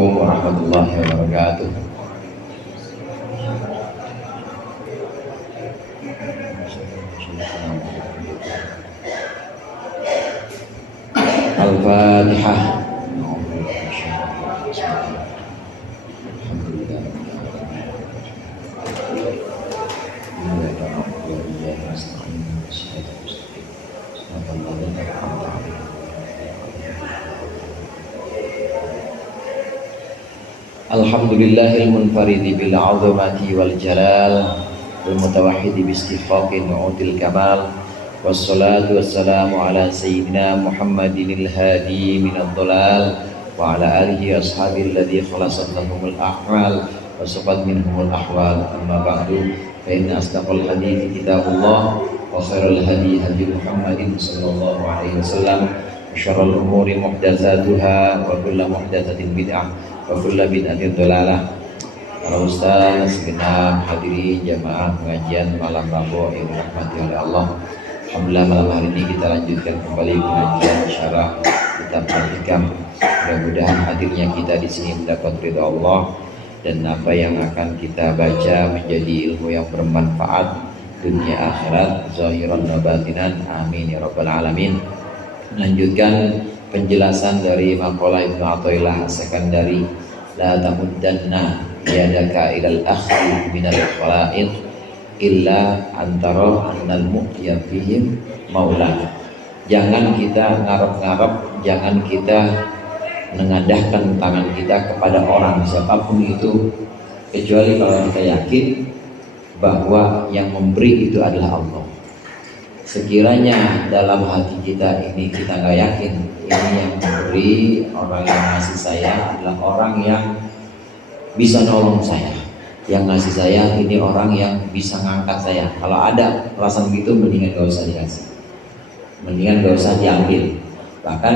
Assalamualaikum warahmatullahi wabarakatuh. Al-Fatihah. Alhamdulillahil munfaridi bil 'azamati wal jalal wal mutawahhidi bi istighfaqin nu'util kamal wassalatu wassalamu ala sayyidina Muhammadinil hadi minad dhalal wa ala alihi ashabil ladzi khalasat lahumul ahwal wa safat minhumul ahwal amma ba'du fa inna asdaqal hadithi kitabullah wa khairal hadi hadi Muhammadin sallallahu alaihi wasallam wa syarrul umuri muhdatsatuha wa kullu muhdatsatin bid'ah wa kullu bid'atin dhalalah. Para ustaz, segenap hadirin jamaah pengajian malam Rabu yang dirahmati oleh Allah. Alhamdulillah malam hari ini kita lanjutkan kembali pengajian syarah kitab Al-Hikam. Mudah-mudahan hadirnya kita di sini mendapat ridha Allah dan apa yang akan kita baca menjadi ilmu yang bermanfaat dunia akhirat zahiran wa batinan. Amin ya rabbal alamin. Melanjutkan penjelasan dari maqalah Ibnu Athaillah As-Sakandari, la tamuddanna yadaka ilal akhri minal khalaiq illa antara annal mu'tiya fihim maula. Jangan kita ngarep-ngarep, jangan kita mengadahkan tangan kita kepada orang siapapun itu, kecuali kalau kita yakin bahwa yang memberi itu adalah Allah. Sekiranya dalam hati kita ini kita nggak yakin ini yang memberi, orang yang ngasih saya adalah orang yang bisa nolong saya, yang ngasih saya ini orang yang bisa ngangkat saya. Kalau ada perasaan gitu, mendingan gak usah dikasih, mendingan gak usah diambil. Bahkan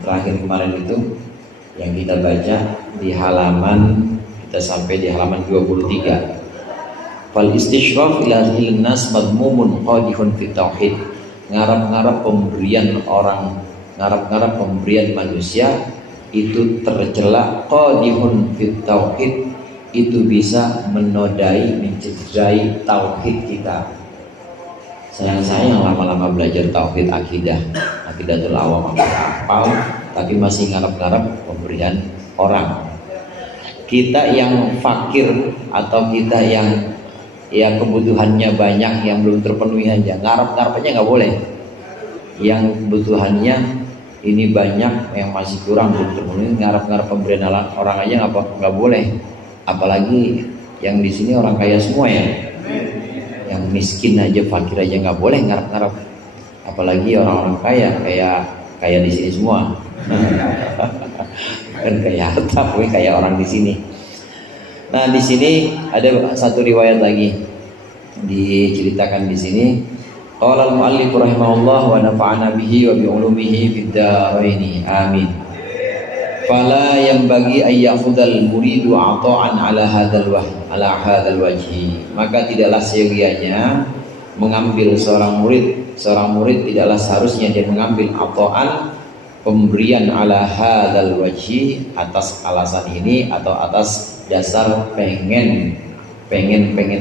terakhir kemarin itu yang kita baca di halaman, kita sampai di halaman 23. Fal istishraf ila nas madmumun qadihun fi tauhid. Ngarap-ngarap pemberian orang, ngarap-ngarap pemberian manusia itu tercela qadihun fi tauhid, itu bisa menodai, mencederai tauhid kita. Sayang-sayang lama-lama belajar tauhid akidatul awam hafal, tapi masih ngarap-ngarap pemberian orang. Kita yang fakir atau kita yang ya kebutuhannya banyak yang belum terpenuhi aja, ngarap-ngarapnya nggak boleh. Yang kebutuhannya ini banyak yang masih kurang belum terpenuhi, ngarap-ngarap pemberian orang aja nggak boleh. Apalagi yang di sini orang kaya semua ya, yang miskin aja fakir aja nggak boleh ngarap-ngarap. Apalagi orang-orang kaya kayak di sini semua. Kan kayak harta, kayak orang di sini. Nah, di sini ada satu riwayat lagi diceritakan di sini. Qala al-mu'allif rahimahullah wa nafa'ana bihi wa bi ulumihi fid dharain. Amin. Fala yanbaghi ay ya'khudhal muridu 'ata'an ala hadzal wajhi. Maka tidaklah seyogianya mengambil seorang murid tidaklah seharusnya dia mengambil 'ata'an, pemberian ala hadzal wajhi, atas alasan ini atau atas dasar pengen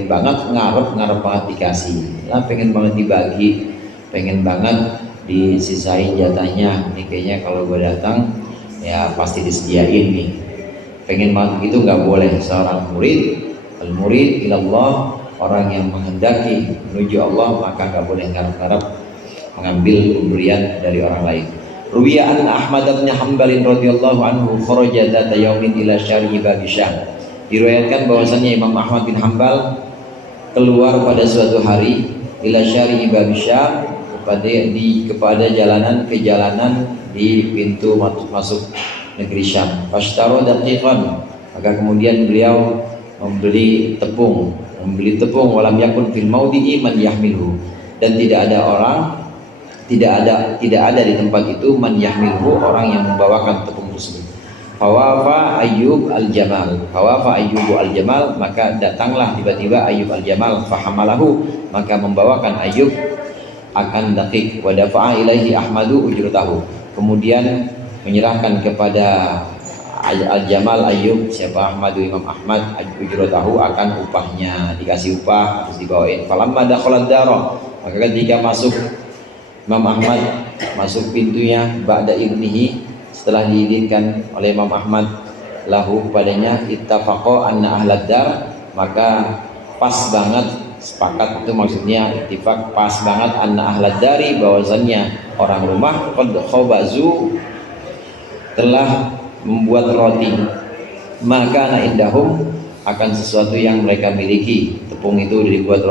banget, ngarep banget dikasih lah, pengen banget dibagi, pengen banget disisain jatahnya. Ini kayaknya kalau gue datang ya pasti disediain nih, pengen banget gitu, nggak boleh. Seorang murid, al-murid ilallah, orang yang menghendaki menuju Allah, maka nggak boleh ngarep-ngarep mengambil pemberian dari orang lain. Ruwiya an Ahmad bin Hanbal radhiyallahu anhu kharaja dzata yaumin ila syar'i Babi Syam. Diriwayatkan bahwasannya Imam Ahmad bin Hanbal keluar pada suatu hari ila syar'i Babi Syam, kepada jalanan di pintu masuk negeri Syam. Fashtara daqiqan, maka kemudian beliau membeli tepung walam yakun fil maudhi'i man yahmiluhu, dan tidak ada di tempat itu man yahmiluhu, orang yang membawakan tepung tersebut. Fawafa Ayyub al-Jamal, maka datanglah tiba-tiba Ayyub al-Jamal, fahamalahu, maka membawakan Ayyub akan daqiq, wa dafa'a ilaihi Ahmadu ujratahu, kemudian menyerahkan kepada Al-Jamal Ayyub, siapa Ahmad, Imam Ahmad, ujratahu akan upahnya, dikasih upah terus dibawain. Falamma dakhalat dara, maka ketika masuk Imam Ahmad masuk pintunya ba'da ibnihi, setelah diizinkan oleh Imam Ahmad lahu padanya, ittafaqa anna ahlad dar, maka pas banget, sepakat itu maksudnya ittifaq, pas banget anna ahlad dari, bahwasannya orang rumah qad khabazu telah membuat roti, maka indahum akan sesuatu yang mereka miliki. Tepung itu dibuat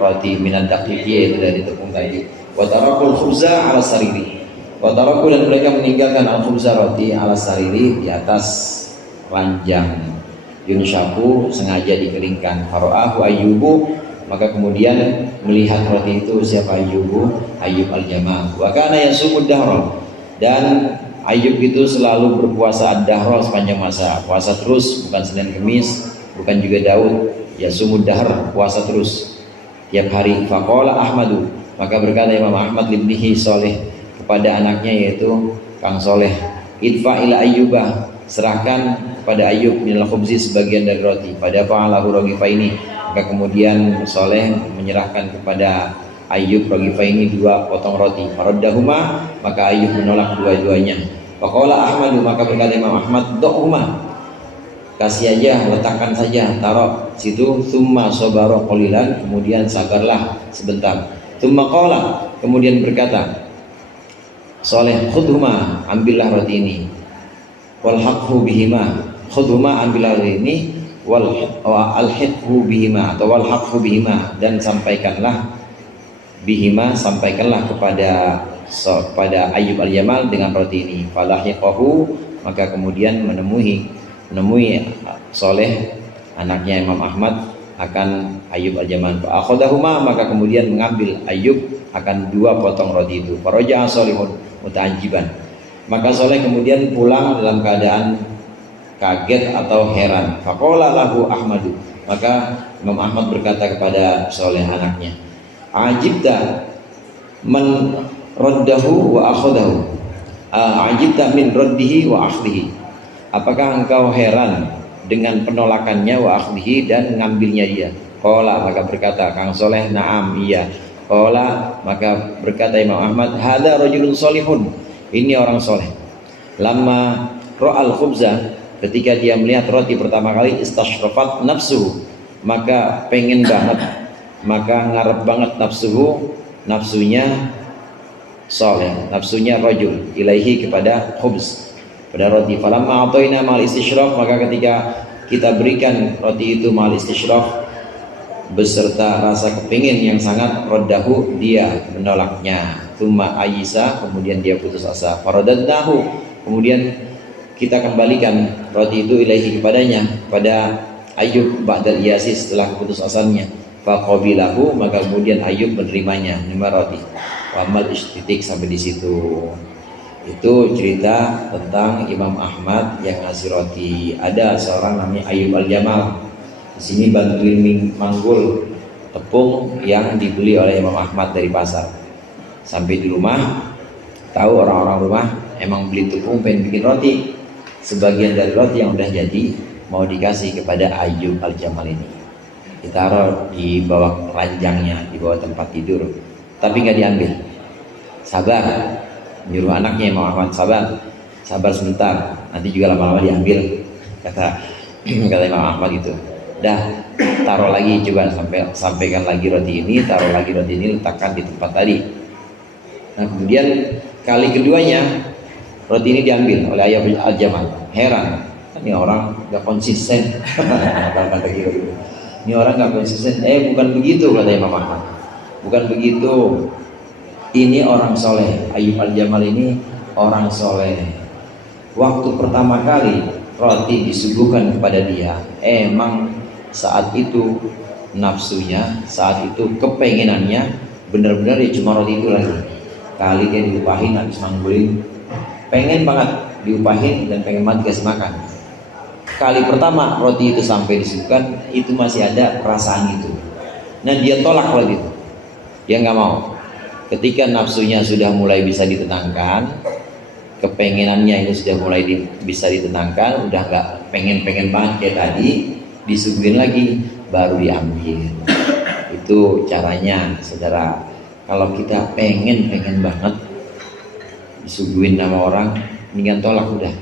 roti minad daqiqi, yaitu dari tepung tadi. Wa tarakul khubza ala sariri, wa taraku, dan mereka meninggalkan al khubza roti ala sariri, di atas ranjang, yunshaku sengaja dikeringkan. Fara'ahu Ayyubu, maka kemudian melihat roti itu siapa Ayyubu, Ayyub al-Jamal. Wa kana yasumud dahra, dan Ayyub itu selalu berpuasa ad-dahra, sepanjang masa, puasa terus, bukan Senin Kemis, bukan juga Daud, yasumud dahr, puasa terus tiap hari. Faqala Ahmadu, maka berkata Imam Ahmad libnihi Soleh, kepada anaknya yaitu Kang Soleh, idfa ila Ayyubah, serahkan kepada Ayyub minal khubzi, sebagian dari roti. Pada fa'alahu Ragifaini, maka kemudian Soleh menyerahkan kepada Ayyub Ragifaini 2 potong roti. Faraddahuma, maka Ayyub menolak dua-duanya. Faqala Ahmadu, maka berkata Imam Ahmad, do'huma, kasih aja, letakkan saja, taruh situ. Thumma sabara qalilan, kemudian sabarlah sebentar. Thumma qala, kemudian berkata Soleh, khudhuma, ambillah roti ini, walhaqhu bihima, khudhuma, ambillah roti ini, walhaqhu bihima, atau walhaqhu bihima, dan sampaikanlah bihima, sampaikanlah kepada Ayyub al-Jamal dengan roti ini. Falahiqahu, maka kemudian menemui Soleh anaknya Imam Ahmad akan Ayyub al-Jamal. Fa'akhadahuma, maka kemudian mengambil Ayyub akan 2 potong roti itu. Faraja'a Solihun muta'ajiban, maka Soleh kemudian pulang dalam keadaan kaget atau heran. Faqala lahu Ahmadu, maka Imam Ahmad berkata kepada Soleh anaknya, ajibta man raddahu wa akhadahu, ajibta min raddihi wa akhdihi, apakah engkau heran dengan penolakannya, wa akhdihi, dan ngambilnya dia. Qala, maka berkata Kang Soleh, na'am, iya. Qala, maka berkata Imam Ahmad, hadza rajulun solihun, ini orang soleh. Lama ra'al khubza, ketika dia melihat roti pertama kali, istashrafat nafsuhu, maka pengen banget, maka ngarep banget nafsuhu, nafsunya Soleh, nafsunya rajul, ilaihi, kepada khubz, pada roti. Falamma a'tayna ma'al istishraf, maka ketika kita berikan roti itu ma'al istishraf, beserta rasa kepingin yang sangat, raddahu, dia menolaknya. Tsumma ayisa, kemudian dia putus asa. Faradadnahu, kemudian kita kembalikan roti itu ilaihi, kepadanya, pada Ayyub ba'dal iyasi, setelah keputus asanya. Faqabilahu, maka kemudian Ayyub menerimanya, menerima roti. Wamal istitik, sampai di situ. Itu cerita tentang Imam Ahmad yang ngasih roti. Ada seorang namanya Ayyub al-Jamal, di sini bantuin manggul tepung yang dibeli oleh Imam Ahmad dari pasar. Sampai di rumah, tahu orang-orang rumah emang beli tepung pengen bikin roti, sebagian dari roti yang udah jadi mau dikasih kepada Ayyub al-Jamal ini, ditaruh di bawah ranjangnya, di bawah tempat tidur, tapi nggak diambil. Sabar, nyuruh anaknya Imam Ahmad, sabar sebentar, nanti juga lama-lama diambil, kata Imam Ahmad gitu. Dah, taruh lagi, coba sampaikan lagi roti ini, taruh lagi roti ini, letakkan di tempat tadi. Nah, kemudian kali keduanya roti ini diambil oleh Ayyub al-Jamal. Heran, ini orang nggak konsisten. Ini orang nggak konsisten. Bukan begitu, kata Imam Ahmad. Bukan begitu. Ini orang soleh. Ayyub al-Jamal ini orang soleh. Waktu pertama kali roti disuguhkan kepada dia, emang saat itu nafsunya, saat itu kepengenannya benar-benar ya cuma roti itu lagi. Kali dia diupahin habis manggulin, pengen banget diupahin dan pengen banget dikasih makan. Kali pertama roti itu sampai disuguhkan, itu masih ada perasaan itu. Nah, dia tolak lagi itu, dia nggak mau. Ketika nafsunya sudah mulai bisa ditenangkan, kepengenannya itu sudah mulai bisa ditenangkan, udah nggak pengen banget kayak tadi, disuguhin lagi baru diambil. Itu caranya, saudara. Kalau kita pengen banget disuguhin sama orang, mendingan tolak, udah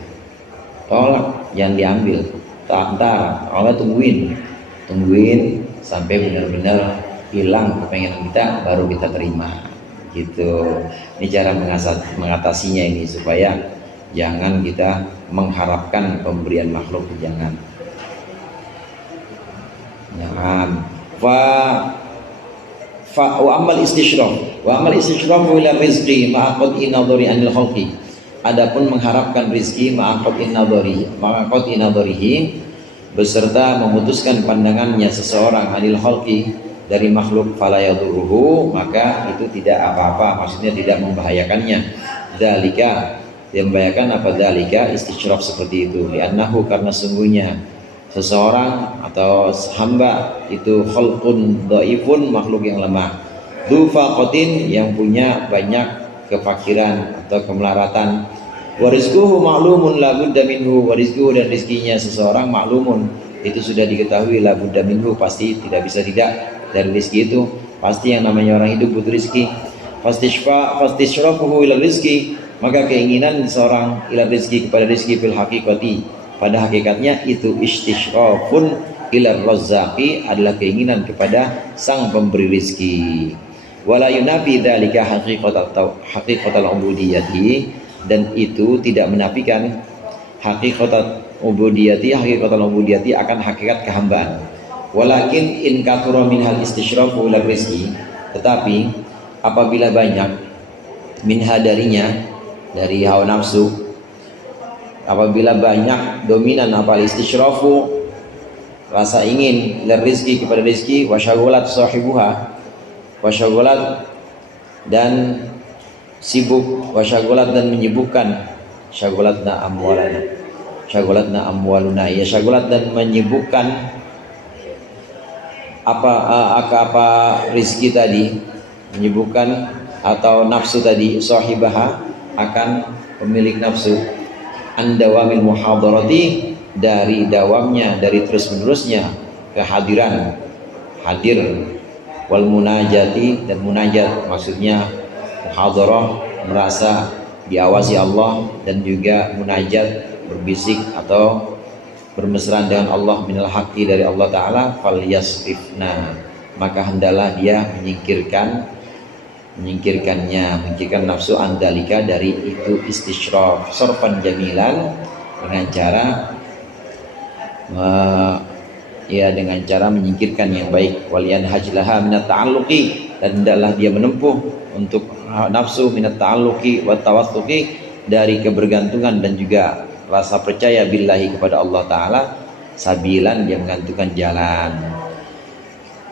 tolak, jangan diambil. Ntar Allah tungguin sampai benar-benar hilang kepengenan kita, baru kita terima gitu. Ini cara mengatasinya ini, supaya jangan kita mengharapkan pemberian makhluk, jangan. Wa amal istishraf ila rizqi ma'a qat'i nadhari anil khalqi. Adapun mengharapkan rizki ma'a qat'i nadharihi beserta memutuskan pandangannya seseorang anil khalqi, dari makhluk, fala yadurruhu, maka itu tidak apa-apa, maksudnya tidak membahayakannya. Dzalika, yang membahayakan apa? Dzalika istisyraf seperti itu, li'annahu, karena sungguhnya seseorang atau hamba itu khalqun dhaifun, makhluk yang lemah, dzu faqatin, yang punya banyak kefakiran atau kemelaratan, wa rizquhu ma'lumun la budda minhu, wa rizquhu, dan rizkinya seseorang ma'lumun, itu sudah diketahui, la budda minhu, pasti tidak bisa tidak dari rizki itu. Pasti yang namanya orang hidup butuh rizki. Fastishrafuhu ila rizki, maka keinginan seorang ila rizki, kepada rizki, fil haqiqati, pada hakikatnya itu istishrafun ila razzaqi, adalah keinginan kepada sang pemberi rizki. Wala yunafi dzalika haqiqatal ubudiyyati, dan itu tidak menafikan haqiqatal ubudiyyati akan hakikat kehambaan. Walakin in kathura minhal istishrafu ila rizki, tetapi apabila banyak minha, darinya, dari hawa nafsu, apabila banyak dominan apa istishrafu, rasa ingin ila rizki, kepada rizki, wasyagolat sahibuha, wasyagolat dan sibuk, wasyagolat dan menyibukkan, syagolatna amwaluna, ya syagolat dan menyibukkan apa rizki tadi, menyibukkan atau nafsu tadi, sahibaha, akan pemilik nafsu, andawamil muhadarati, dari dawamnya, dari terus menerusnya kehadiran, hadir, wal munajati, dan munajat, maksudnya muhadarah, merasa diawasi Allah, dan juga munajat, berbisik atau bermesraan dengan Allah, minal haqqi, dari Allah Ta'ala, fal yasrifna, maka hendaklah dia menyingkirkan nafsu andalika, dari itu istishraf, sarfan jamilan, dengan cara menyingkirkan yang baik. Walian hajlaha minat ta'alluqi, dan hendaklah dia menempuh untuk nafsu minat ta'alluqi wa tawassuqi, dari kebergantungan dan juga rasa percaya billahi, kepada Allah Ta'ala, sabilan, dia menggantungkan jalan.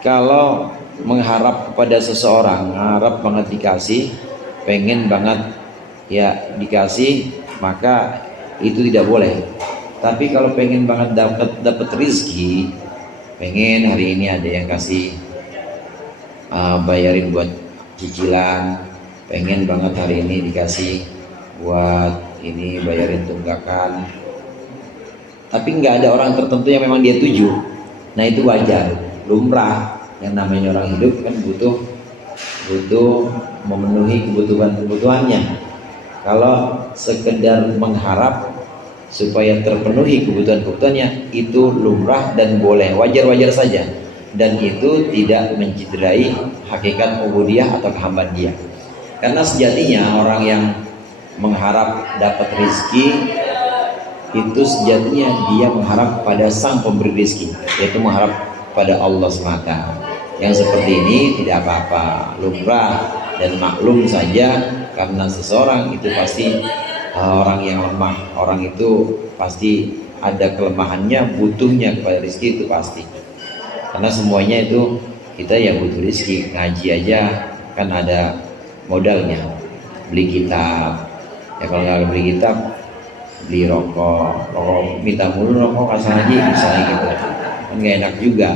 Kalau mengharap kepada seseorang, harap banget dikasih, pengen banget ya dikasih, maka itu tidak boleh. Tapi kalau pengen banget dapat rizki, pengen hari ini ada yang kasih bayarin buat cicilan, pengen banget hari ini dikasih buat ini bayarin tunggakan, tapi nggak ada orang tertentu yang memang dia tuju, nah itu wajar, lumrah. Yang namanya orang hidup kan butuh memenuhi kebutuhannya. Kalau sekedar mengharap supaya terpenuhi kebutuhannya, itu lumrah dan boleh, wajar-wajar saja, dan itu tidak mencederai hakikat ubudiyah atau kehambaan dia. Karena sejatinya orang yang mengharap dapat rizki itu sejatinya dia mengharap pada sang pemberi rizki, yaitu mengharap pada Allah semata. Yang seperti ini tidak apa-apa, lumrah dan maklum saja, karena seseorang itu pasti orang yang lemah, orang itu pasti ada kelemahannya, butuhnya kepada rizki, itu pasti. Karena semuanya itu kita yang butuh rizki, ngaji aja kan ada modalnya, beli kitab. Ya kalau nggak beli kitab, beli rokok minta mulu rokok kasih aja misalnya gitu, kan nggak enak juga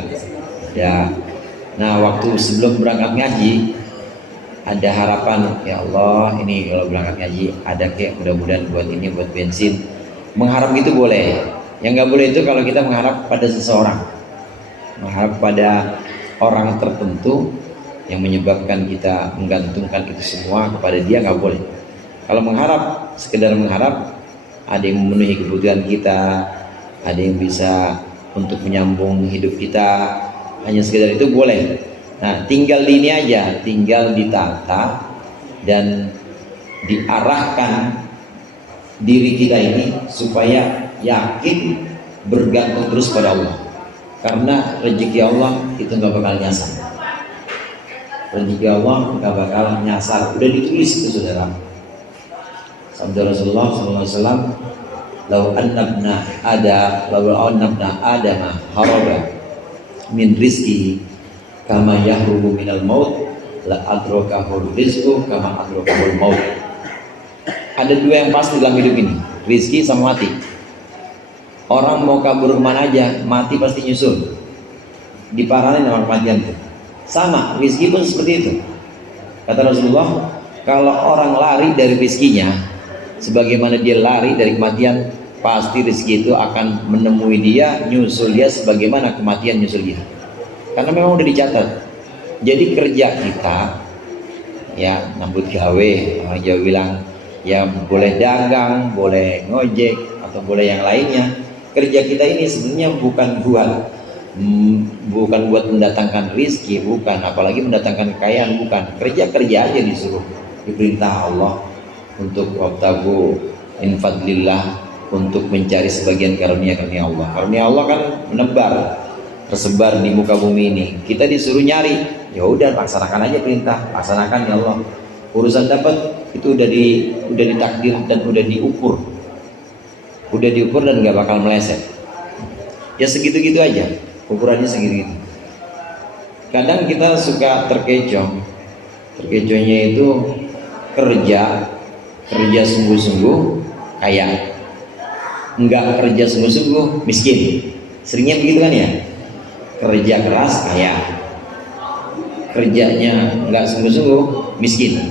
ya. Nah waktu sebelum berangkat ngaji ada harapan, ya Allah ini kalau berangkat ngaji ada kek mudah-mudahan buat ini, buat bensin. Mengharap itu boleh. Yang nggak boleh itu kalau kita mengharap pada seseorang, mengharap pada orang tertentu yang menyebabkan kita menggantungkan itu semua kepada dia, nggak boleh. Kalau mengharap, sekedar mengharap, ada yang memenuhi kebutuhan kita, ada yang bisa untuk menyambung hidup kita, hanya sekedar itu boleh. Nah, tinggal di ini aja, tinggal ditata dan diarahkan diri kita ini supaya yakin bergantung terus pada Allah. Karena rezeki Allah itu nggak bakal nyasar. Rezeki Allah nggak bakal nyasar. Udah ditulis itu, saudara. Sabda Rasulullah SAW, "Lau annabna Adama haraba min rizki kama yahrubu minal maut la adrakahu rizqu kama adrakahu maut." Ada dua yang pasti dalam hidup ini, rizki sama mati. Orang mau kabur kemana aja, mati pasti nyusul. Diparahin sama kematian itu. Sama, rizki pun seperti itu. Kata Rasulullah, kalau orang lari dari rizkinya, sebagaimana dia lari dari kematian, pasti rizki itu akan menemui dia, nyusul dia sebagaimana kematian nyusul dia. Karena memang udah dicatat. Jadi kerja kita, ya nambut gawe, orang Jawa bilang, ya boleh dagang, boleh ngojek, atau boleh yang lainnya. Kerja kita ini sebenarnya bukan buat mendatangkan rizki, bukan, apalagi mendatangkan kekayaan, bukan. Kerja aja disuruh, diperintah Allah untuk wabtagu min fadlillah, untuk mencari sebagian karunia-karunia Allah. Karunia Allah kan menebar, tersebar di muka bumi ini. Kita disuruh nyari, ya udah laksanakan aja perintah, laksanakan ya Allah. Urusan dapat itu udah ditakdir dan udah diukur dan nggak bakal meleset. Ya segitu-gitu aja, ukurannya segitu-gitu. Kadang kita suka terkecohnya itu kerja sungguh-sungguh kaya, nggak kerja sungguh-sungguh miskin. Seringnya begitu kan ya, kerja keras kaya, kerjanya nggak sungguh-sungguh miskin.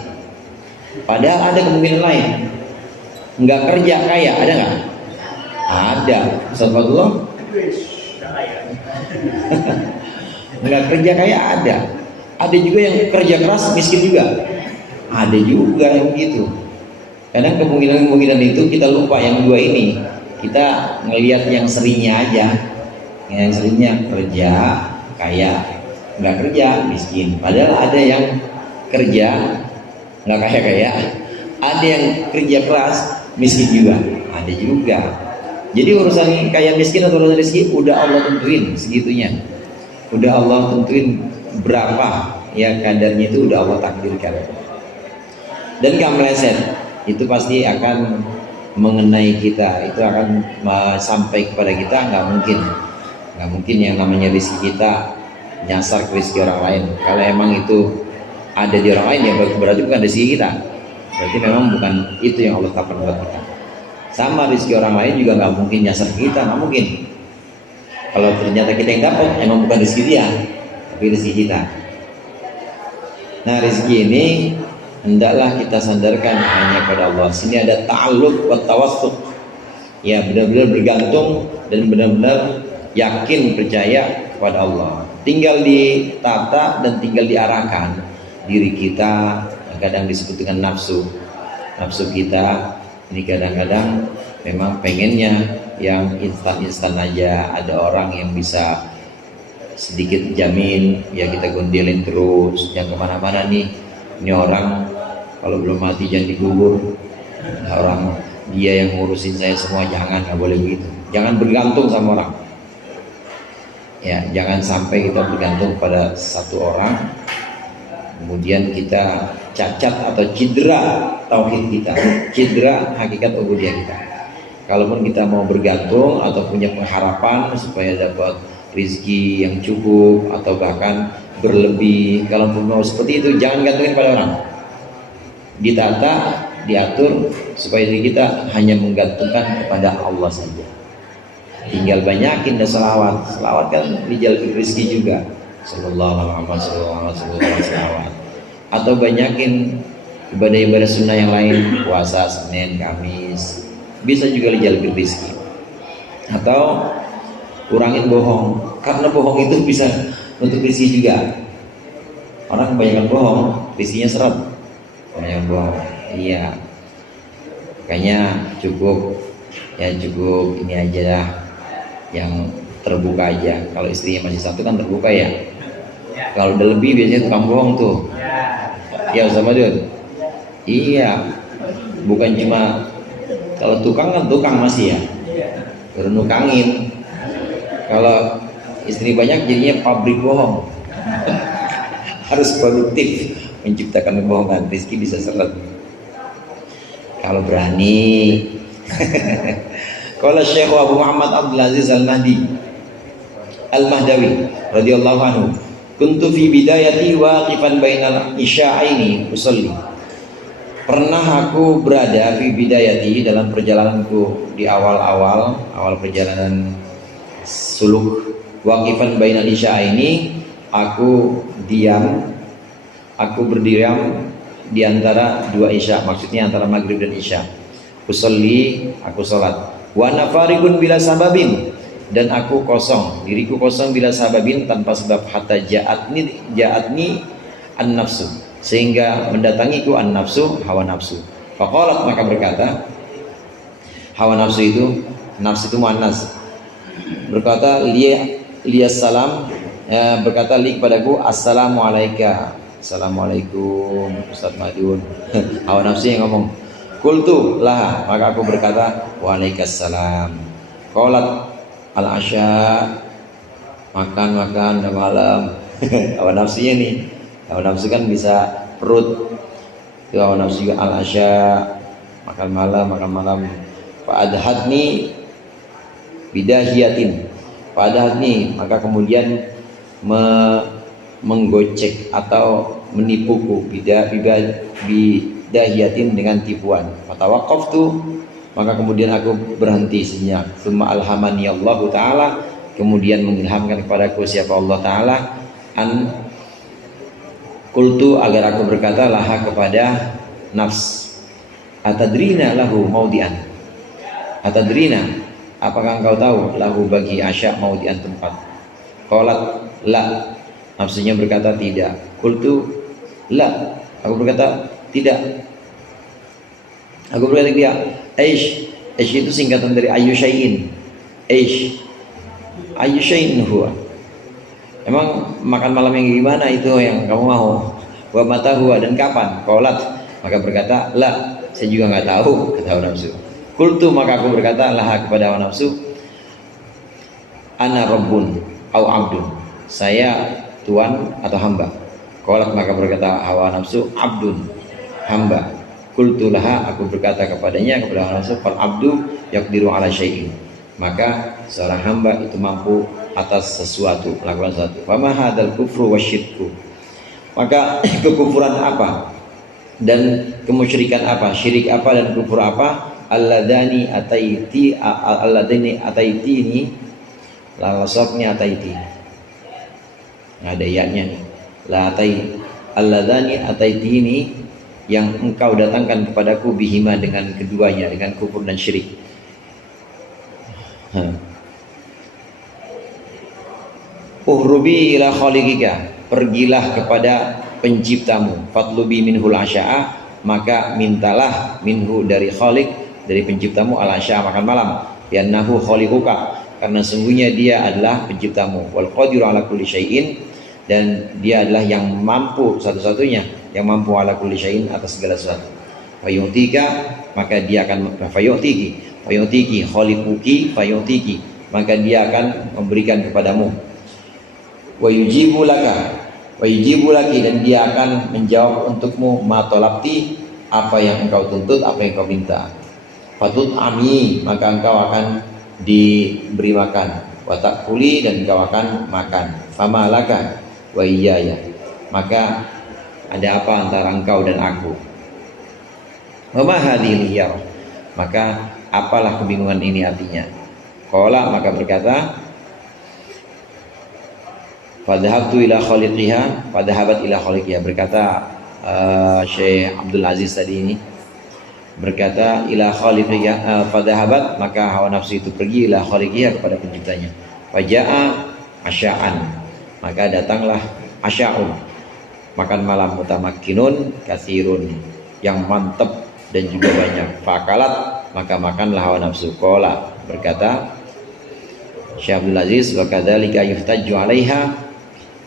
Padahal ada kemungkinan lain, nggak kerja kaya, ada nggak? Ada. Ustaz Fadlullah nggak kerja kaya ada juga yang kerja keras miskin juga, ada juga yang begitu. Kadang kemungkinan itu kita lupa yang dua ini, kita ngelihat yang seringnya aja, yang seringnya kerja kaya, nggak kerja miskin. Padahal ada yang kerja nggak kaya, ada yang kerja keras miskin juga, ada juga. Jadi urusan kaya miskin atau urusan rezeki udah Allah tentuin segitunya, udah Allah tentuin berapa ya kadarnya, itu udah Allah takdirkan. Dan gak meleset, itu pasti akan mengenai kita, itu akan sampai kepada kita. Nggak mungkin yang namanya rezeki kita nyasar ke rezeki orang lain. Kalau emang itu ada di orang lain, ya berarti bukan rezeki kita, berarti memang bukan itu yang Allah tetapkan buat kita. Sama rezeki orang lain juga nggak mungkin nyasar kita, nggak mungkin. Kalau ternyata kita yang dapat, emang bukan rezeki dia, tapi rezeki kita. Nah, rezeki ini hendaklah kita sandarkan hanya pada Allah. Sini ada ta'alluq wa tawassuq. Ya, benar-benar bergantung dan benar-benar yakin percaya kepada Allah. Tinggal ditata dan tinggal diarahkan diri kita. Kadang disebut dengan nafsu kita ini kadang-kadang memang pengennya yang instan aja. Ada orang yang bisa sedikit jamin, ya kita gondelin terus, jangan kemana-mana nih, ini orang kalau belum mati jangan dikubur, orang dia yang ngurusin saya semua, jangan, nggak boleh begitu. Jangan bergantung sama orang, ya jangan sampai kita bergantung pada satu orang kemudian kita cacat atau cedera tauhid kita, cedera hakikat ubudiyah kita. Kalaupun kita mau bergantung atau punya pengharapan supaya dapat rezeki yang cukup atau bahkan berlebih, kalaupun mau seperti itu, jangan gantungin pada orang. Ditata, diatur supaya diri kita hanya menggantungkan kepada Allah saja. Tinggal banyakin dan selawat kan dijalur rezeki juga. Sallallahu alaihi wasallam. atau banyakin ibadah-ibadah sunnah yang lain, puasa Senin, Kamis, bisa juga jalbil rizki. Atau kurangin bohong, karena bohong itu bisa untuk rizki juga. Orang kebanyakan bohong, rizkinya seret. Kebanyakan bohong, iya. Kayaknya cukup ini aja lah, yang terbuka aja. Kalau istrinya masih satu kan terbuka ya. Kalau udah lebih biasanya tukang bohong tuh. Ya sama Dun. Iya, bukan cuma kalau tukang kan tukang masih ya, baru nukangin. Kalau istri banyak jadinya pabrik bohong. Harus produktif menciptakan kebohongan, rezeki bisa seret kalau berani. Qala Syekh Abu Muhammad Abdul Aziz Al-Mahdi Al-Mahdawi radhiyallahu anhu, kuntu fi bidayati waqifan bainal isya'aini usolli. Pernah aku berada fi bidayati, dalam perjalananku di awal perjalanan suluk, waqifan bainal isya'aini, aku berdiam di antara dua isya, maksudnya antara maghrib dan isya. Usolli, aku sholat. Wa nafarigun bila sababin, dan aku kosong, diriku kosong bila sababin, tanpa sebab. Hatta ja'atni an-nafsu, sehingga mendatangiku an-nafsu, hawa nafsu. Faqalat, maka berkata, hawa nafsu itu muannas, berkata liyas salam, berkata li kepadaku, assalamu alaika, assalamualaikum Ustaz Madun. Hawa nafsu yang ngomong. Qultu laha, maka aku berkata, waalaikumsalam. Qalat al-asya, makan udah malam. Hawa nafsunya nih, hawa nafsu kan bisa perut, itu hawa nafsu juga. Al-asya, makan malam. Fa'adhadni bidahiyatin, fa'adhadni, maka kemudian menggocek atau menipuku, bidahiyatin, dengan tipuan. Fatawaqaftu, maka kemudian aku berhenti sejenak. Tsumma alhamani Allah Ta'ala, kemudian mengilhamkan kepadaku siapa Allah Ta'ala, an qultu, agar aku berkata, laha, kepada nafs, atadrina lahu maudian, atadrina, apakah engkau tahu, lahu, bagi asya, maudian, tempat. Qalat la, nafsunya berkata tidak. Qultu la, aku berkata tidak. Aku berkata tidak. Aish itu singkatan dari ayu syai'in. Aish, ayu syai'in huwa. Emang makan malam yang gimana itu yang kamu mau? Wa mata huwa, dan kapan? Qalat, maka berkata la, saya juga nggak tahu, kata hawa nafsu. Qultu, maka aku berkata laha, kepada hawa nafsu, ana rabbun au abdun, saya tuan atau hamba. Qalat, maka berkata hawa nafsu, abdun, hamba. Qultu laha, aku berkata kepadanya, kepada hawa nafsu, fal abdu yaqdiru ala syai'in, maka seorang hamba itu mampu atas sesuatu, melakukan sesuatu. Fama hadzal kufru wasyirku, maka kekufuran apa dan kemusyrikan apa, syirik apa dan kufur apa, alladani ataiti ini, lasoknya ataiti, ada yaknya nih, la atai, alladani ataiti ini, yang engkau datangkan kepadaku, bihima, dengan keduanya, dengan kufur dan syirik. Uhrubi ila khaliqika, pergilah kepada penciptamu. Fatlubi minhul asya'a, maka mintalah minhu, dari khaliq, dari penciptamu, al asya'a, makan malam. Yannahu khaliquka, karena sungguhnya dia adalah penciptamu. Wal qadiru ala kulli syai'in, dan dia adalah yang mampu satu-satunya, yang mampu ala kulli syai'in, atas segala sesuatu. Fayu'tika, maka dia akan fayu'tiki khaliquki fayu'tiki, maka dia akan memberikan kepadamu. Wa yujibu laki, dan dia akan menjawab untukmu, ma talabti, apa yang engkau tuntut, apa yang engkau minta. Fatut ami, maka engkau akan diberi makan. Wa ta'kuli, dan engkau akan makan. Fama laka wa iyaya, maka ada apa antara engkau dan aku. Wa ma hadhil hiyar, maka apalah kebingungan ini artinya. Qala, maka berkata, fadhahabtu ila khaliqiha, fadhahabat ila khaliqiha, berkata Syekh Abdul Aziz tadi ini berkata ila khaliqiha fadhahabat, maka hawa nafsu itu pergi ila khaliqiha, kepada penciptanya. Faja'a asya'an, maka datanglah asya'un, makan malam, mutamakkinun katsirun, yang mantap dan juga banyak. Fakalat, maka makanlah hawa nafsu. Qala, berkata Syekh Abdul Aziz, wa kadzalika yuhtaju 'alaiha,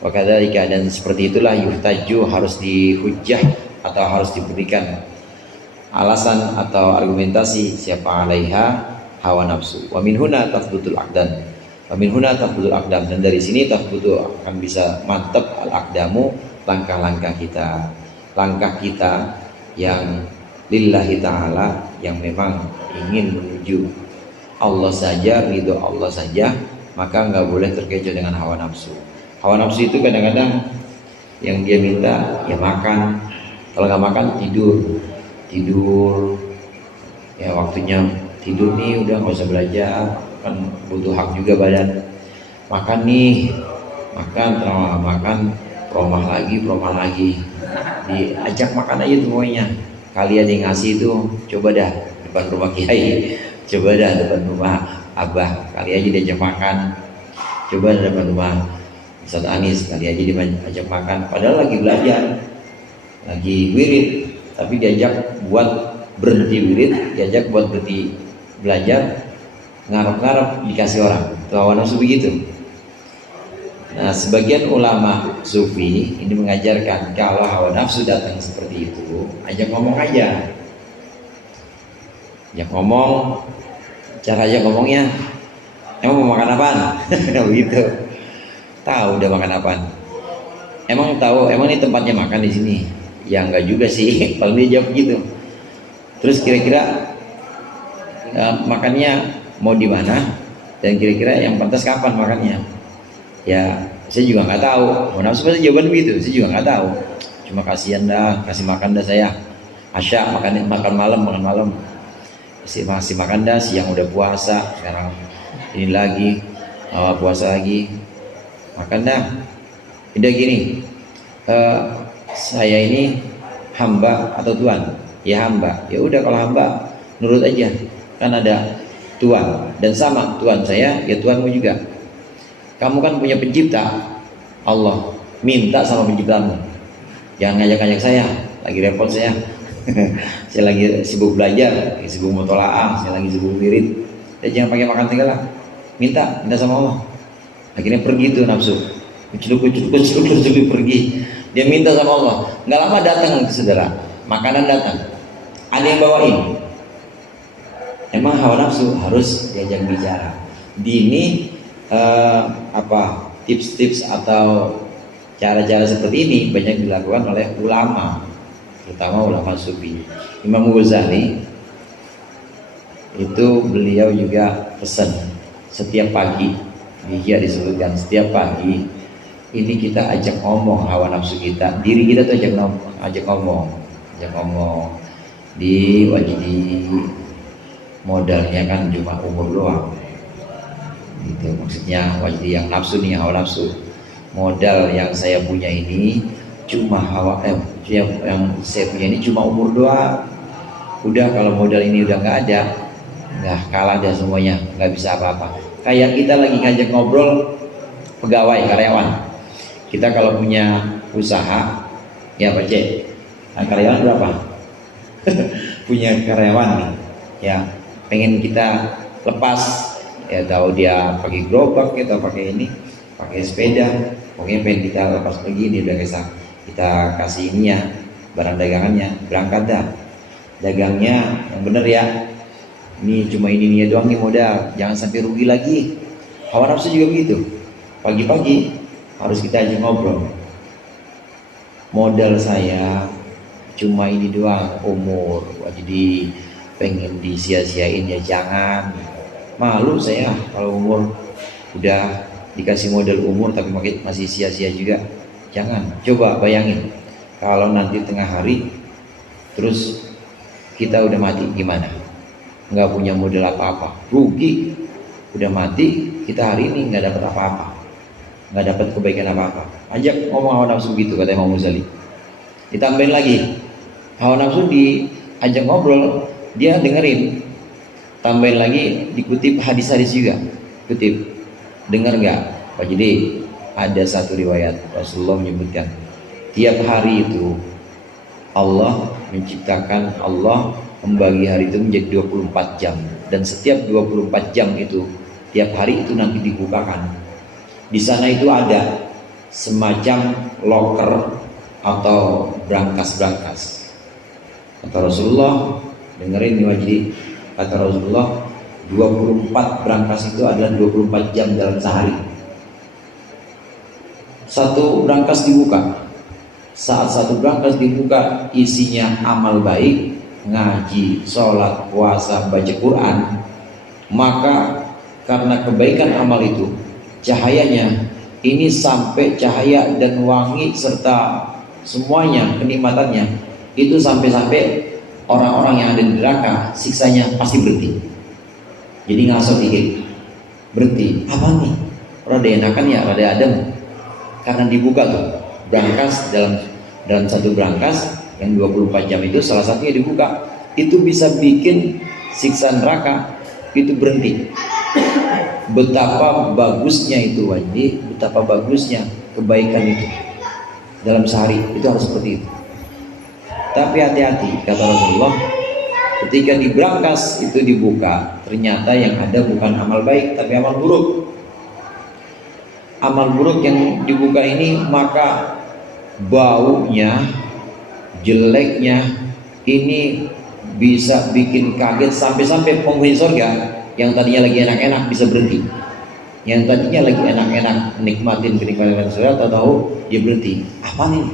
wa kadzalika, dan seperti itulah yuhtaju, harus dihujjah atau harus diberikan alasan atau argumentasi siapa 'alaiha, hawa nafsu. Wa min huna tathbutul aqdan, wa min huna tathbutul aqdam, dan dari sini tathbutu, akan bisa mantap al aqdamu, langkah-langkah kita, langkah kita yang lillahi ta'ala, yang memang ingin menuju Allah saja, ridho Allah saja, maka nggak boleh terkecoh dengan hawa nafsu. Hawa nafsu itu kadang-kadang yang dia minta ya makan, kalau nggak makan tidur ya, waktunya tidur nih, udah nggak usah belajar, kan butuh hak juga badan. Makan nih, makan, terlalu makan, promah lagi, diajak makan aja semuanya. Kalian yang ngasih itu, coba dah depan rumah kiai, coba dah depan rumah abah, kali aja diajak makan. Coba dah depan rumah Ustaz Anis, kali aja diajak makan, padahal lagi belajar, lagi wirid, tapi diajak buat berhenti wirid, diajak buat berhenti belajar, ngarep-ngarep dikasih orang. Itu hawa nafsu begitu. Nah, sebagian ulama sufi ini mengajarkan kalau hawa nafsu datang seperti itu, ajak ngomong aja. Ajak ngomong, cara ajak ngomongnya, emang mau makan apaan? Begitu. Tahu udah makan apaan? Emang tahu, emang ini tempatnya makan di sini? Ya enggak juga sih, kalau dia jawab gitu. Terus kira-kira makannya mau di mana? Dan kira-kira yang pantas kapan makannya? Ya saya juga nggak tahu. Mau nafsu pasti jawaban begitu. Saya juga nggak tahu. Cuma kasihan dah, kasih makan dah saya. Asya makan malam. Masih makan dah, siang udah puasa, sekarang ini lagi puasa lagi. Makan dah. Udah gini. Saya ini hamba atau tuan? Ya hamba. Ya udah, kalau hamba nurut aja. Kan ada tuan, dan sama tuan saya ya tuanmu juga. Kamu kan punya pencipta, Allah, minta sama penciptamu. Jangan ngajak-ngajak saya, lagi repot saya. Saya lagi sibuk belajar, lagi sibuk mutolaah, saya lagi sibuk wirid. Jangan pakai makan segala. Minta sama Allah. Akhirnya pergi tuh nafsu, kucuk pergi. Dia minta sama Allah. Nggak lama datang saudara, makanan datang. Ada yang bawain. Emang hawa nafsu harus diajak bicara. Dini tips-tips atau cara-cara seperti ini banyak dilakukan oleh ulama, terutama ulama sufi. Imam Ghazali itu beliau juga pesan setiap pagi, dia disebutkan setiap pagi ini kita ajak ngomong hawa nafsu kita, diri kita tuh ajak ngomong di wajidi. Modalnya kan cuma umur doang. Gitu maksudnya, wajib yang nafsu nih, hawa nafsu. Modal yang saya punya ini cuma yang saya punya ini cuma umur doang. Udah, kalau modal ini udah nggak ada, nggak, kalah dah semuanya, nggak bisa apa-apa. Kayak kita lagi ngajak ngobrol pegawai, karyawan. Kita kalau punya usaha, ya Pak Cek, nah, karyawan berapa? Punya karyawan nih, ya pengen kita lepas. Ya tahu dia pakai gerobak, kita pakai ini, pakai sepeda, pokoknya pengen kita lepas pergi, ini udah kita kasih ininya, barang dagangannya, berangkat dah. Dagangnya yang bener ya, ini cuma ini doang nih modal, jangan sampai rugi lagi. Hawa nafsu juga begitu. Pagi-pagi harus kita ajak ngobrol. Modal saya cuma ini doang, umur, jadi pengen disia-siain ya jangan. Malu saya kalau umur udah dikasih modal umur tapi masih sia-sia juga. Jangan. Coba bayangin kalau nanti tengah hari terus kita udah mati, gimana? Nggak punya modal apa-apa, rugi. Udah mati, kita hari ini nggak dapat apa-apa, nggak dapat kebaikan apa-apa. Ajak ngomong hawa nafsu gitu, kata Imam Ghazali. Ditambahin lagi, hawa nafsu diajak ngobrol, dia dengerin. Tambahin lagi, dikutip hadis-hadis juga, kutip, dengar nggak? Pak jadi ada satu riwayat Rasulullah menyebutkan, tiap hari itu Allah menciptakan, Allah membagi hari itu menjadi 24 jam, dan setiap 24 jam itu tiap hari itu nanti dibukakan. Di sana itu ada semacam loker atau brankas-brankas. Kata Rasulullah, dengerin nih wajib, kata Rasulullah, 24 brankas itu adalah 24 jam dalam sehari. Satu brankas dibuka, saat satu brankas dibuka isinya amal baik, ngaji, sholat, puasa, baca Quran, maka karena kebaikan amal itu, cahayanya ini sampai cahaya dan wangi serta semuanya kenikmatannya itu sampai-sampai orang-orang yang ada di neraka siksanya pasti berhenti. Jadi ngaso dikit, berhenti. Apa nih? Rada enakan ya, rada adem. Karena dibuka tuh brankas, dalam satu brankas yang 24 jam itu salah satunya dibuka, itu bisa bikin siksa neraka itu berhenti. Betapa bagusnya itu wajib, betapa bagusnya kebaikan itu dalam sehari itu harus seperti itu. Tapi hati-hati, kata Rasulullah, ketika di brankas itu dibuka, ternyata yang ada bukan amal baik tapi amal buruk. Amal buruk yang dibuka ini, maka baunya, jeleknya ini bisa bikin kaget sampai-sampai penghuni surga yang tadinya lagi enak-enak bisa berhenti. Yang tadinya lagi enak-enak nikmatin kenikmatan surga, tahu dia berhenti. Apa nih?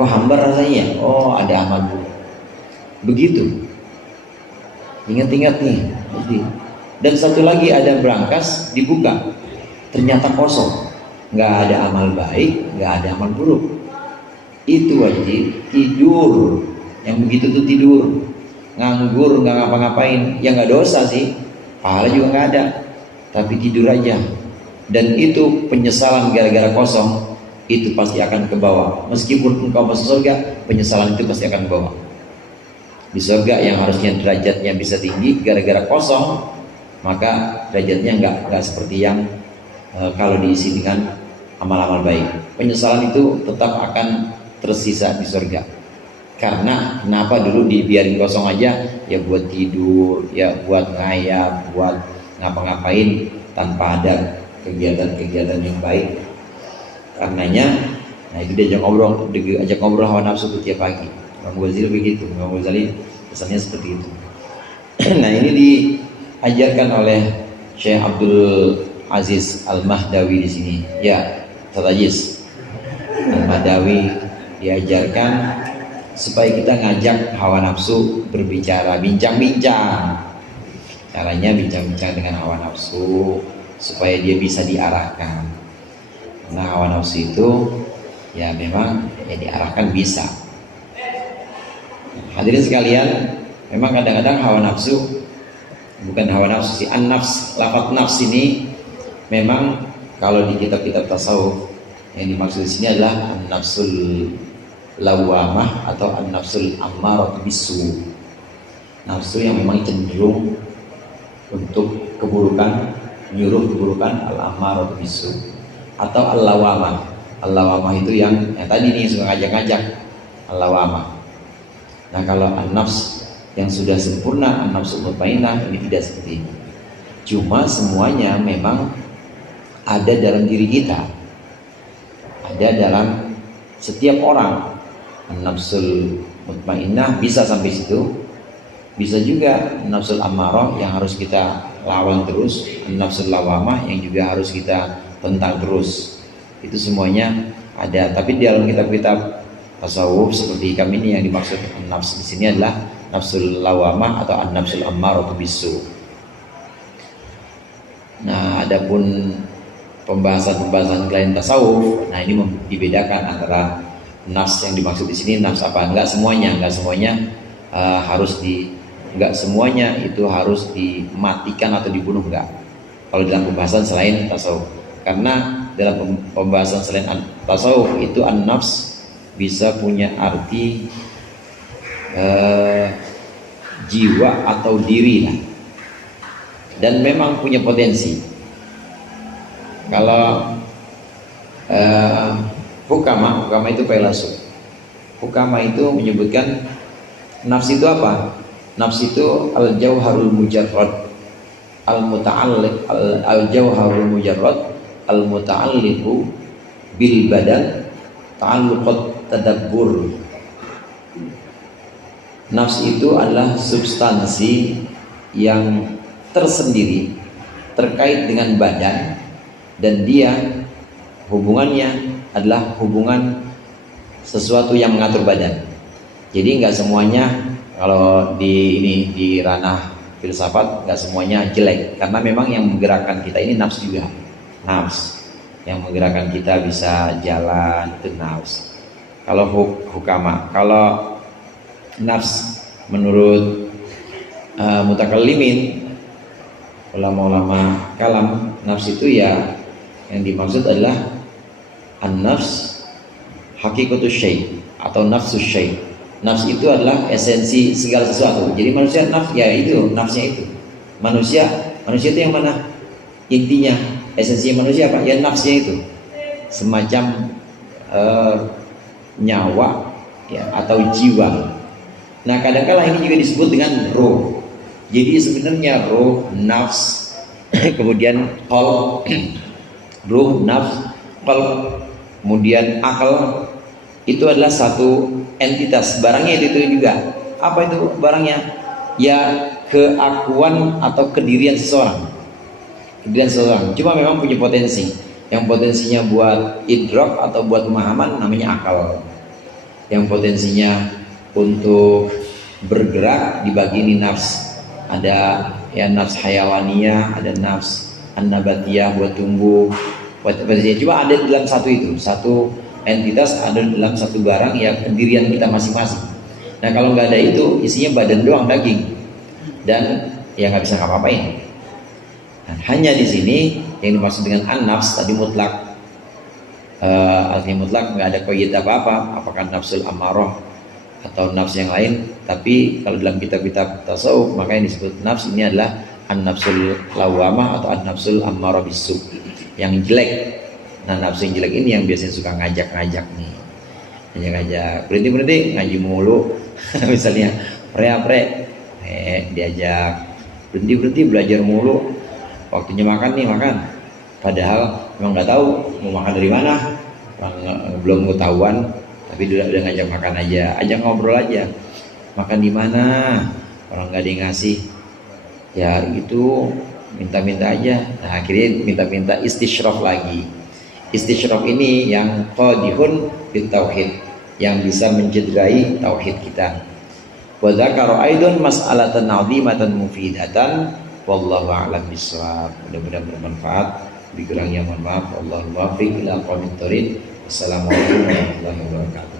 Kok hambar rasanya? Oh, ada amal buruk. Begitu. Ingat-ingat nih. Dan satu lagi ada brankas dibuka, ternyata kosong, nggak ada amal baik, nggak ada amal buruk. Itu wajib tidur. Yang begitu tuh tidur, nganggur, nggak ngapa-ngapain, ya nggak dosa sih, pahala juga nggak ada, tapi tidur aja. Dan itu penyesalan gara-gara kosong, itu pasti akan ke bawah. Meskipun engkau masuk surga, penyesalan itu pasti akan ke bawah. Di surga yang harusnya derajatnya bisa tinggi, gara-gara kosong, maka derajatnya nggak seperti yang kalau diisi dengan amal-amal baik. Penyesalan itu tetap akan tersisa di surga. Karena kenapa dulu dibiarin kosong aja? Ya buat tidur, ya buat ngayap, buat ngapa-ngapain tanpa ada kegiatan-kegiatan yang baik. Karenanya, nah itu diajak ngobrol hawa nafsu tiap pagi. Imam Ghazali begitu, Imam Ghazali pesannya seperti itu. Nah ini diajarkan oleh Syekh Abdul Aziz Al-Mahdawi di sini. Ya, Ustaz Aziz Al-Mahdawi diajarkan supaya kita ngajak hawa nafsu berbicara, bincang-bincang. Caranya bincang-bincang dengan hawa nafsu supaya dia bisa diarahkan. Nah hawa nafsu itu ya memang ya diarahkan bisa. Hadirin sekalian, memang kadang-kadang hawa nafsu, bukan hawa nafsu sih, an-nafs, lafaz nafs ini memang kalau di kitab-kitab tasawuf yang dimaksud di sini adalah an-nafsul lawamah atau an-nafsul ammarah bisu. Nafsu yang memang cenderung untuk keburukan, menyuruh keburukan, al-ammarah bisu. Atau al-lawamah. Al-lawamah itu yang tadi nih suka ngajak-ngajak, al-lawamah. Nah kalau an-nafs yang sudah sempurna, an-nafsul mutmainnah, ini tidak seperti ini. Cuma semuanya memang ada dalam diri kita, ada dalam setiap orang. An-nafsul mutmainnah bisa sampai situ, bisa juga an-nafsul ammarah yang harus kita lawan terus, an-nafsul lawamah yang juga harus kita tentang terus. Itu semuanya ada. Tapi di dalam kitab-kitab tasawuf seperti kami ini yang dimaksud an-nafs di sini adalah nafsul lawamah atau an-nafsul ammarah bisu. Nah, adapun pembahasan klien tasawuf, nah ini dibedakan antara nafs yang dimaksud di sini nafs apa? Enggak semuanya itu harus dimatikan atau dibunuh, enggak. Kalau dalam pembahasan selain tasawuf, karena dalam pembahasan selain tasawuf itu an-nafs bisa punya arti jiwa atau diri lah, dan memang punya potensi. Kalau hukama itu filsuf. Hukama itu menyebutkan nafs itu apa? Nafs itu al-jauharul mujarrad, al-muta'alliq, al-jauharul mujarrad, al-muta'alliqu bil badan, ta'alluqat tadabbur. Nafs itu adalah substansi yang tersendiri terkait dengan badan, dan dia hubungannya adalah hubungan sesuatu yang mengatur badan. Jadi nggak semuanya, kalau di ranah filsafat nggak semuanya jelek, karena memang yang menggerakkan kita ini nafs juga. Nafs yang menggerakkan kita bisa jalan itu nafs. Kalau hukama, kalau nafs menurut mutakallimin, ulama-ulama kalam, nafs itu ya yang dimaksud adalah an-nafs hakikatus syai' atau nafsus syai'. Nafs itu adalah esensi segala sesuatu. Jadi manusia nafs ya itu, nafsnya itu. Manusia itu yang mana? Intinya, esensi manusia apa? Ya nafsnya itu. Semacam nyawa ya, atau jiwa. Nah, kadang-kala ini juga disebut dengan roh. Jadi sebenarnya roh, nafs, kemudian qalb, ruh, nafs, qalb, kemudian akal, itu adalah satu entitas. Barangnya itu juga. Apa itu barangnya? Ya keakuan atau kedirian seseorang. Kedirian seseorang. Cuma memang punya potensi. Yang potensinya buat idrak atau buat pemahaman namanya akal. Yang potensinya untuk bergerak dibagi ini nafs. Ada ya nafs hayawaniyah, ada nafs an-nabatiyah buat tumbuh. Cuma ada dalam satu itu, satu entitas, ada dalam satu barang ya pendirian kita masing-masing. Nah kalau nggak ada itu, isinya badan doang, daging, dan ya nggak bisa ngapa-ngapain. Nah, hanya di sini yang dimaksud dengan an-nafs tadi mutlak, artinya mutlak, nggak ada qaid apa-apa, apakah nafsul amarah atau nafs yang lain. Tapi kalau dalam kitab-kitab tasawuf, maka yang disebut nafs ini adalah an-nafsul lawamah atau an-nafsul amarah bisu, yang jelek. Nah nafsu yang jelek ini yang biasanya suka ngajak-ngajak nih, ngajak berhenti ngaji mulu misalnya pre diajak berhenti belajar mulu, waktunya makan nih makan, padahal memang nggak tahu mau makan dari mana, belum ketahuan, tapi udah ngajak makan aja, ajak ngobrol aja, makan di mana, orang nggak ada yang ngasih, ya itu minta-minta aja. Nah akhirnya minta-minta istisyraf lagi. Istisyraf ini yang qadihun bit tauhid, yang bisa mencederai tauhid kita. Wa dzakara aidon mas'alatan 'azimatan mufidatan wallahu a'lam bissawab. Mudah-mudahan bermanfaat. Dikurangnya mohon maaf. Wallahu muwaffiq ila aqwamit thoriq. Assalamualaikum warahmatullahi wabarakatuh.